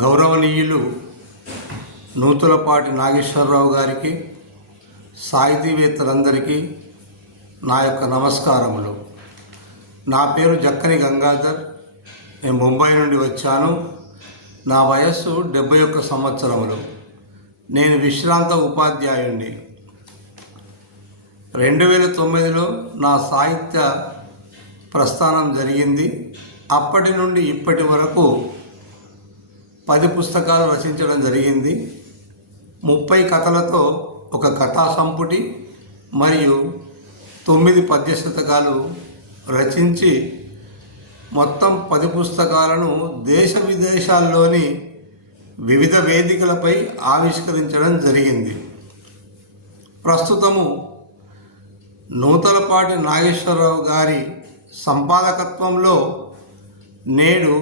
గౌరవనీయులు నూతులపాటి నాగేశ్వరరావు గారికి, సాహితీవేత్తలందరికీ నా యొక్క నమస్కారములు. నా పేరు జక్కని గంగాధర్. నేను ముంబై నుండి వచ్చాను. నా వయస్సు 71 సంవత్సరములు. నేను విశ్రాంత ఉపాధ్యాయుణ్ణి. 2009లో నా సాహిత్య ప్రస్థానం జరిగింది. అప్పటి నుండి ఇప్పటి వరకు 10 పుస్తకాలు రచించడం జరిగింది. 30 కథలతో ఒక కథా సంపుటి మరియు 9 పద్య శతకాలు రచించి మొత్తం 10 పుస్తకాలను దేశ విదేశాల్లోని వివిధ వేదికలపై ఆవిష్కరించడం జరిగింది. ప్రస్తుతము నూతలపాటి నాగేశ్వరరావు గారి సంపాదకత్వంలో నేడు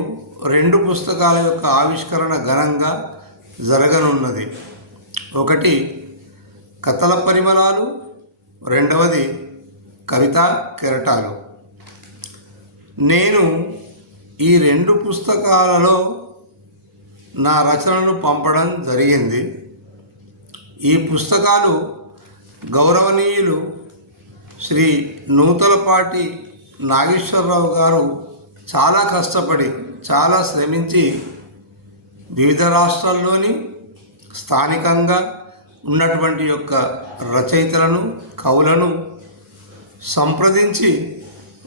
2 పుస్తకాల యొక్క ఆవిష్కరణ ఘనంగా జరగనున్నది. ఒకటి కథల పరిమళాలు, రెండవది కవితా కెరటాలు. నేను ఈ 2 పుస్తకాలలో నా రచనలు పంపడం జరిగింది. ఈ పుస్తకాలు గౌరవనీయులు శ్రీ నూతలపాటి నాగేశ్వరరావు గారు చాలా కష్టపడి, చాలా శ్రమించి వివిధ రాష్ట్రాల్లోని స్థానికంగా ఉన్నటువంటి యొక్క రచయితలను, కవులను సంప్రదించి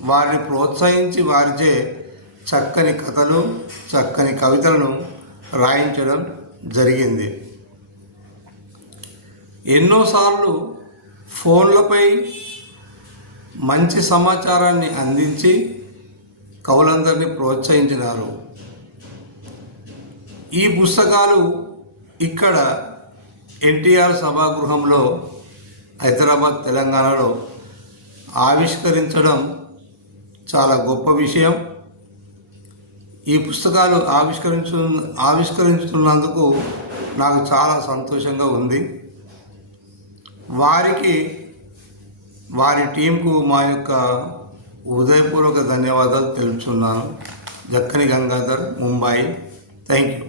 వారిని ప్రోత్సహించి వారిచే చక్కని కథలు, చక్కని కవితలను రాయించడం జరిగింది. ఎన్నోసార్లు ఫోన్లపై మంచి సమాచారాన్ని అందించి కవులందరినీ ప్రోత్సహించినారు. ఈ పుస్తకాలు ఇక్కడ ఎన్టీఆర్ సభాగృహంలో హైదరాబాద్, తెలంగాణలో ఆవిష్కరించడం చాలా గొప్ప విషయం. ఈ పుస్తకాలు ఆవిష్కరించుతున్నందుకు నాకు చాలా సంతోషంగా ఉంది. వారికి, వారి టీంకు మా యొక్క హృదయపూర్వక ధన్యవాదాలు తెలుపుతున్నాను. జక్కని గంగాధర్, ముంబై. Thank you.